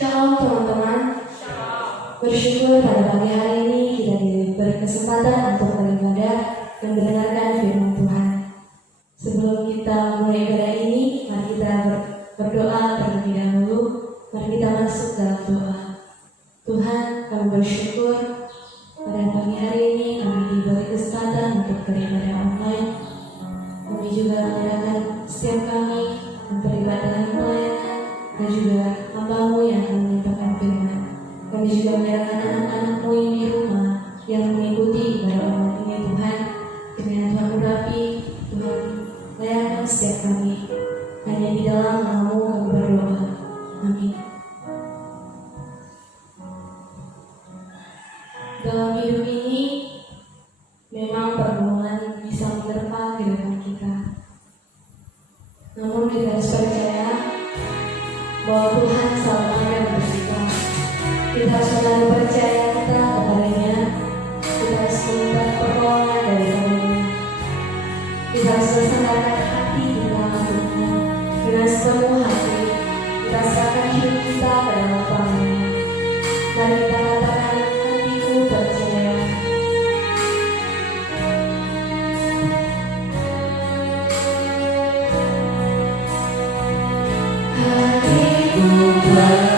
Shalom teman-teman. Bersyukur pada pagi hari ini kita diberi kesempatan untuk beribadah dan mendengarkan firman Tuhan. Sebelum kita mulai ibadah ini, mari kita berdoa terlebih dahulu. Mari kita masuk dalam doa. Tuhan, kami bersyukur pada pagi hari ini kami diberi kesempatan untuk beribadah online. Kami juga menyerahkan setiap kami untuk beribadah dalam pelayanan dan juga hamba-Mu yang akan menyampaikan firman. Kami juga menyerahkan anak-anak-Mu yang di rumah yang mengikuti ibadah online ini, Tuhan. Kiranya Tuhan urapi, Tuhan layakkan setiap kami. Hanya di dalam nama-Mu kami berdoa. Amin. Dalam hidup ini memang pergumulan bisa menerpa kehidupan kita. Namun kita harus percaya bahwa Tuhan selalu ada bersama kita. Kita harus selalu percaya kita kepadanya. Kita harus minta pertolongan dari Dia. Kita harus bersandarkan hati kita untuknya. Dengan sepenuh hati kita serahkan hidup kita pada lapangnya. Mari kita katakan, hatiku percaya. Hatiku percaya.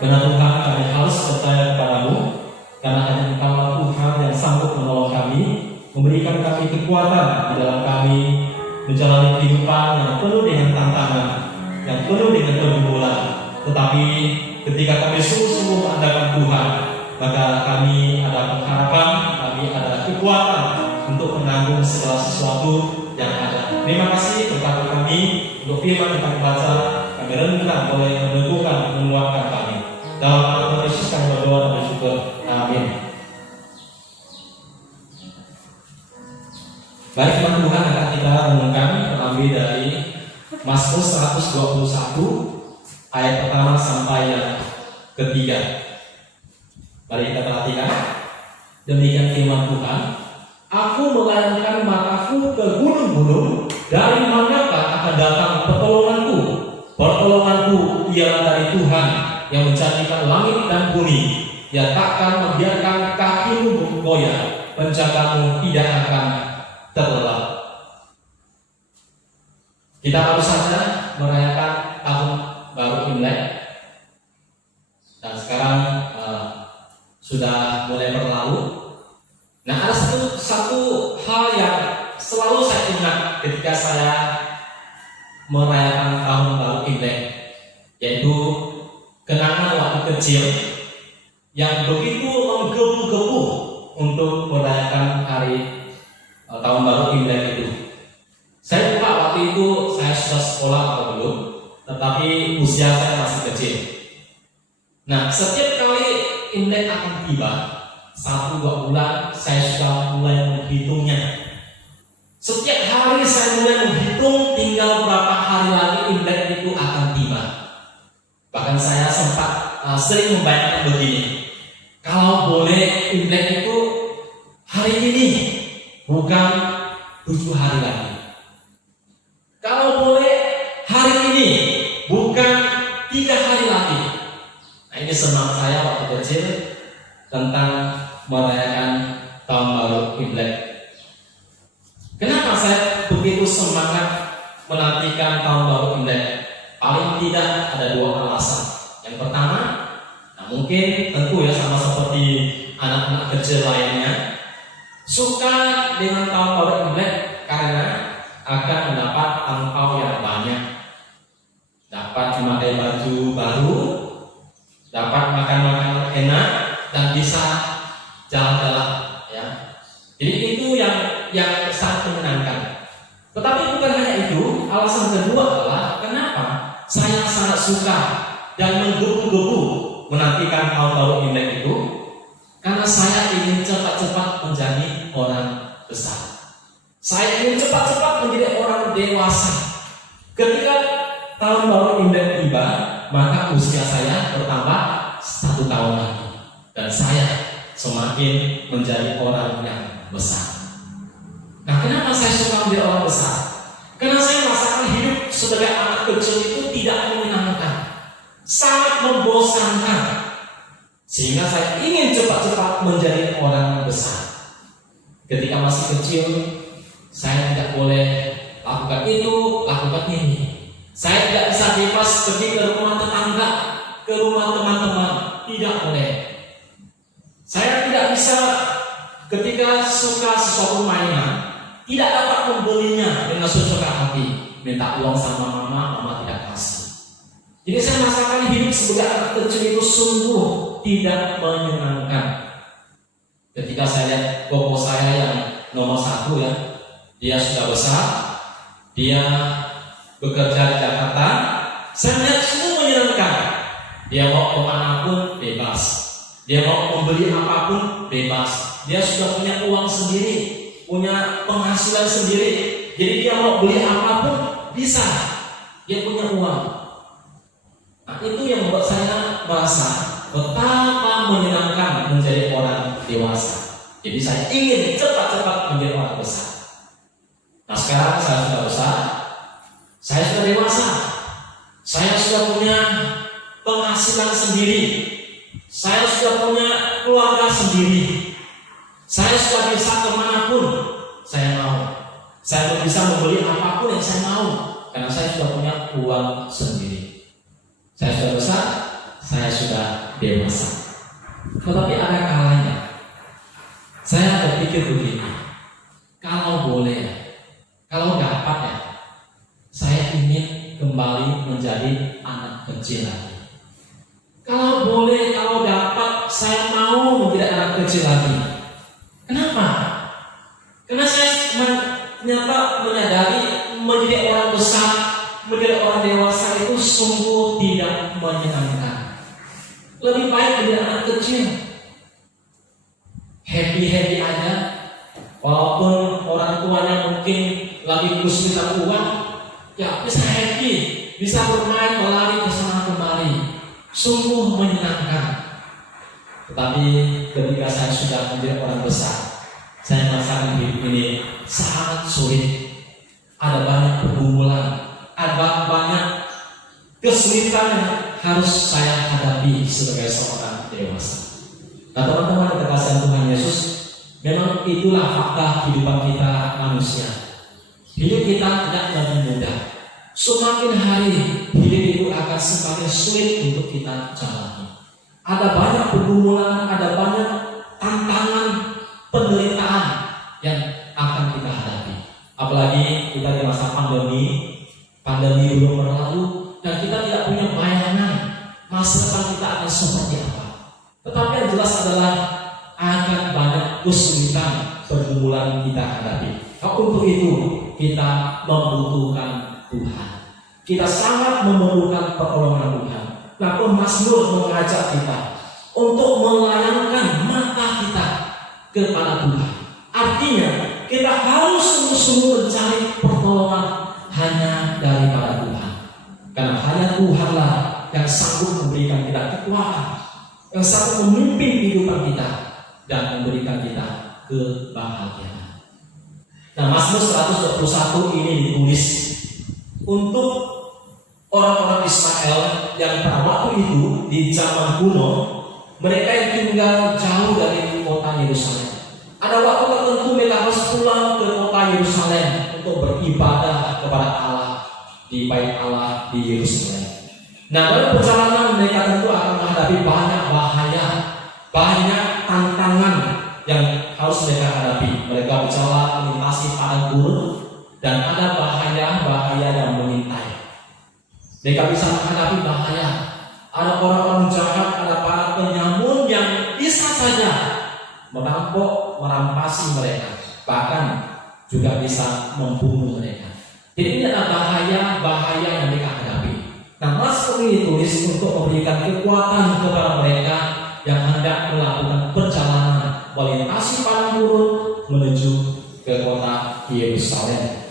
Benar Tuhan, kami harus percaya kepadamu, karena hanya Engkaulah Tuhan yang sanggup memberikan kami kekuatan di dalam kami menjalani kehidupan yang penuh dengan tantangan, yang penuh dengan pergumulan. Tetapi ketika kami sungguh-sungguh mengandalkan Tuhan, maka kami ada pengharapan, kami ada kekuatan untuk menanggung segala sesuatu yang ada. Terima kasih berkat kami untuk firman yang kami baca, kami renungkan boleh meneguhkan, menguatkan kami. Dalam nama Tuhan Yesus kami berdoa dan bersyukur. Amin. Baik, firman Tuhan akan kita renungkan terambil dari Mazmur 121 ayat pertama sampai yang ketiga. Mari kita perhatikan. Demikian firman Tuhan. Aku melayangkan mataku ke gunung-gunung, dari manakah akan datang pertolonganku? Pertolonganku ialah dari Tuhan yang menjadikan langit dan bumi. Ia takkan membiarkan kakimu goyah, penjagamu tidak akan terlelap. Kita baru saja merayakan tahun baru Imlek, dan sekarang sudah mulai berlalu. Nah, ada satu hal yang selalu saya ingat ketika saya merayakan tahun baru Imlek, yaitu kenangan waktu kecil yang begitu menggebu-gebu untuk merayakan hari tahun baru Imlek itu. Saya lupa waktu itu saya sudah sekolah atau belum, tetapi usia saya masih kecil. Nah, setiap kali Imlek akan tiba, 1-2 bulan saya sudah mulai menghitungnya. Setiap hari saya mulai menghitung tinggal berapa hari lagi Imlek itu akan tiba. Bahkan saya sempat sering membayangkan begini, kalau boleh Imlek itu hari ini, bukan 7 hari lagi. Kalau boleh hari ini, bukan 3 hari lagi. Nah, ini senang saya waktu kecil tentang merayakan tahun baru Imlek. Kenapa saya begitu semangat menantikan tahun baru Imlek? Paling tidak ada 2 alasan. Yang pertama, nah mungkin tentu ya sama seperti anak-anak kecil lainnya, suka dengan tahun baru Imlek karena akan mendapat angpau yang banyak, dapat memakai baju baru, dapat makan-makan enak, dan bisa jalan-jalan, ya. Jadi itu yang sangat menyenangkan. Tetapi bukan hanya itu, alasan kedua adalah kenapa saya sangat suka dan menggebu-gebu menantikan tahun baru Imlek itu, karena saya ingin cepat-cepat menjadi orang besar. Saya ingin cepat-cepat menjadi orang dewasa. Ketika tahun baru Imlek tiba, maka usia saya bertambah 1 tahun lagi, dan saya semakin menjadi orang yang besar. Nah, kenapa saya suka menjadi orang besar? Karena saya merasakan hidup sebagai anak kecil itu tidak menyenangkan, sangat membosankan, sehingga saya ingin cepat-cepat menjadi orang besar. Ketika masih kecil, saya tidak boleh lakukan itu, lakukan ini. Saya tidak bisa bebas pergi ke rumah tetangga, ke rumah teman-teman, tidak boleh. Saya tidak bisa ketika suka sesuatu mainan, tidak dapat membelinya dengan sesuka hati. Minta uang sama mama tidak kasih. Jadi saya merasakan hidup sebagai anak kecil itu sungguh tidak menyenangkan. Ketika saya lihat koko saya yang nomor 1 ya, dia sudah besar, dia bekerja di Jakarta, saya melihat semua menyenangkan. Dia mau kemana pun bebas, dia mau membeli apapun bebas, dia sudah punya uang sendiri, punya penghasilan sendiri. Jadi dia mau beli apapun bisa, dia punya uang. Nah, itu yang membuat saya merasa betapa menyenangkan menjadi orang dewasa. Jadi saya ingin cepat-cepat menjadi orang besar. Nah, sekarang saya sudah besar, saya sudah dewasa, saya sudah punya penghasilan sendiri, saya sudah punya keluarga sendiri, saya sudah bisa kemanapun saya mau, saya bisa membeli apapun yang saya mau, karena saya sudah punya uang sendiri. Saya sudah besar, saya sudah dewasa. Tetapi ada kalanya saya berpikir begini, sekali. Kenapa? Karena saya ternyata menyadari menjadi orang besar, menjadi orang dewasa itu sungguh tidak menyenangkan. Lebih baik menjadi anak kecil, happy aja, walaupun orang tuanya mungkin lagi kesulitan uang, ya bisa happy, bisa bermain, berlari ke sana kemari, sungguh menyenangkan. Tetapi ketika saya sudah menjadi orang besar, saya merasakan hidup ini sangat sulit. Ada banyak pergumulan, ada banyak kesulitan yang harus saya hadapi sebagai seorang dewasa. Nah teman-teman yang terkasih Tuhan Yesus, memang itulah fakta kehidupan kita manusia. Hidup kita tidak lebih mudah. Semakin hari hidup itu akan semakin sulit untuk kita jalani. Ada banyak pergumulan, ada banyak tantangan, penderitaan yang akan kita hadapi. Apalagi kita di masa pandemi belum berlalu dan kita tidak punya bayangan masa depan kita akan seperti apa. Tetapi yang jelas adalah akan banyak kesulitan pergumulan kita hadapi. Nah, untuk itu kita membutuhkan Tuhan. Kita sangat memerlukan pertolongan Tuhan. Nah, Mazmur mengajak kita untuk melayangkan mata kita kepada Tuhan. Artinya kita harus sungguh-sungguh mencari pertolongan hanya daripada Tuhan. Karena hanya Tuhanlah yang sanggup memberikan kita kekuatan, yang sanggup memimpin kehidupan kita dan memberikan kita kebahagiaan. Nah, Mazmur 121 ini ditulis untuk orang-orang Israel yang pada waktu itu di zaman kuno, mereka yang tinggal jauh dari kota Yerusalem. Ada waktu tertentu mereka harus pulang ke kota Yerusalem untuk beribadah kepada Allah di bait Allah di Yerusalem. Nah, dalam perjalanan mereka tentu akan menghadapi banyak bahaya, banyak tantangan yang harus mereka hadapi. Mereka berjalan melintasi padang gurun dan ada bahaya yang mengintai. Mereka bisa menghadapi bahaya. Ada orang-orang jahat, ada para penyamun yang bisa saja merampok, merampasi mereka, bahkan juga bisa membunuh mereka. Jadi ini adalah bahaya yang mereka hadapi. Nah, Mazmur ini ditulis untuk memberikan kekuatan kepada mereka yang hendak melakukan perjalanan melintasi padang gurun menuju ke kota Yerusalem.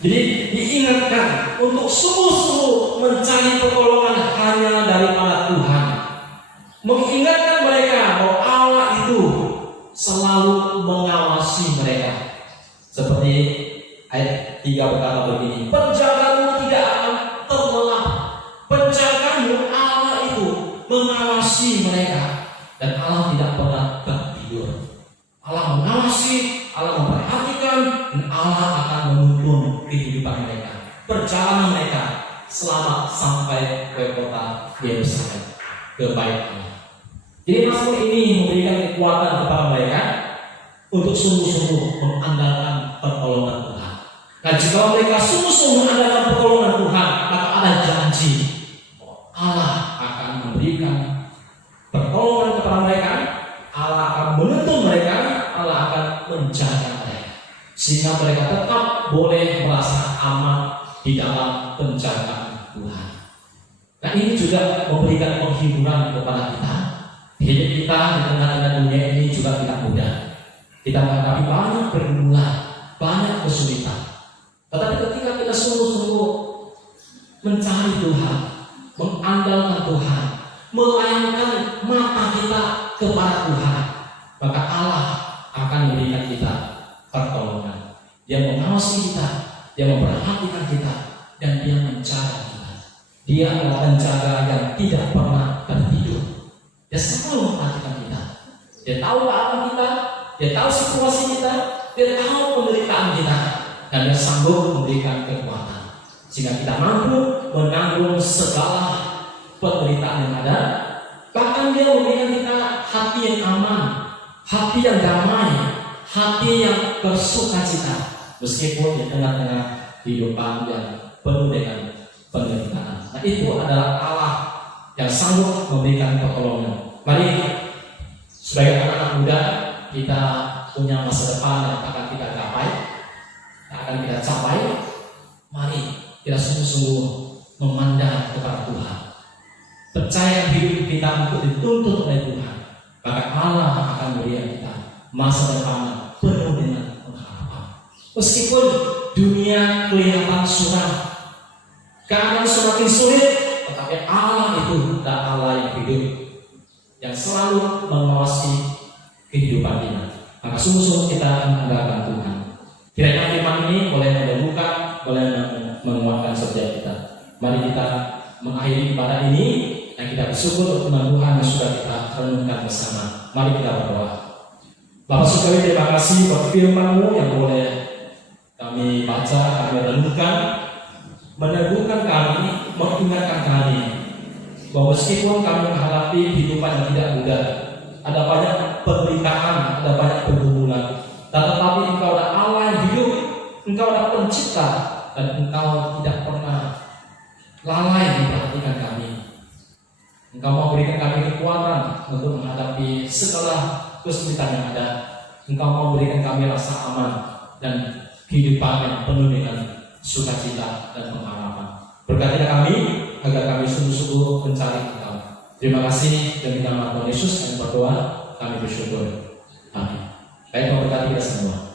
Jadi diingatkan untuk sungguh-sungguh mencari pertolongan hanya daripada Tuhan. Mengingatkan mereka bahwa Allah itu selalu mengawasi mereka. Seperti ayat 3 berkata begini, penjagamu tidak akan terlelap. Penjagamu Allah itu mengawasi mereka. Dan Allah tidak pernah tertidur. Allah mengawasi, Allah memperhatikan, dan Allah akan menuntun kehidupan mereka, perjalanan mereka selamat sampai ke kota Yerusalem, ke bait Allah. Jadi Mazmur ini memberikan kekuatan kepada mereka untuk sungguh-sungguh mengandalkan pertolongan Tuhan. Nah, jika mereka sungguh-sungguh mengandalkan pertolongan Tuhan, maka ada janji Allah akan memberikan pertolongan kepada mereka, Allah akan menuntun mereka, Allah akan menjaga mereka, sehingga mereka tetap boleh merasa aman di dalam penjagaan Tuhan. Nah, ini juga memberikan penghiburan kepada kita. Hidup kita di tengah-tengah dunia ini juga tidak mudah. Kita menghadapi banyak pergumulan, banyak kesulitan. Tetapi ketika kita sungguh-sungguh mencari Tuhan, mengandalkan Tuhan, melayangkan mata kita kepada Tuhan, maka Allah akan memberikan kita pertolongan. Dia mengawasi kita, Dia memperhatikan kita, dan Dia menjaga kita. Dia adalah penjaga yang tidak pernah tertidur. Dia selalu memperhatikan kita. Dia tahu keadaan kita, Dia tahu situasi kita, Dia tahu penderitaan kita, dan Dia sanggup memberikan kekuatan sehingga kita mampu menanggung segala penderitaan yang ada. Bahkan Dia memberikan kita hati yang aman, hati yang damai, hati yang bersukacita meskipun di tengah-tengah kehidupan yang penuh dengan penderitaan. Nah, itu adalah Allah yang sanggup memberikan pertolongan. Mari sebagai anak-anak muda, kita punya masa depan yang akan kita capai, mari kita sungguh-sungguh memandang kepada Tuhan. Percaya hidup kita untuk dituntut oleh Tuhan, maka Allah akan memberikan kita masa depan penuh dengan pengharapan. Meskipun dunia kelihatan suram, keadaan semakin sulit, tetapi Allah itu adalah Allah yang hidup, yang selalu mengawasi kehidupan kita. Maka sungguh-sungguh kita mengandalkan Tuhan. Kiranya firman ini boleh menemukan, boleh menguatkan setiap kita. Mari kita mengakhiri ibadah ini dan kita bersyukur untuk Tuhan yang sudah kita renungkan bersama. Mari kita berdoa. Bapak Surgawi, terima kasih buat firman-Mu yang boleh kami baca, kami renungkan, meneguhkan kami, mengingatkan kami bahwa meskipun kami menghadapi kehidupan yang tidak mudah, ada banyak penderitaan, ada banyak pergumulan, tetapi Engkau adalah Allah yang hidup, Engkau adalah pencipta, dan Engkau tidak pernah lalai memperhatikan kami. Engkau mau berikan kami kekuatan untuk menghadapi segala kesulitan yang ada. Engkau mau berikan kami rasa aman dan kehidupan yang penuh dengan sukacita dan pengharapan. Berkatilah kami agar kami sungguh-sungguh mencari Engkau. Terima kasih, demi nama Tuhan Yesus kami berdoa, kami bersyukur. Amin. Baik, memberkati kita semua.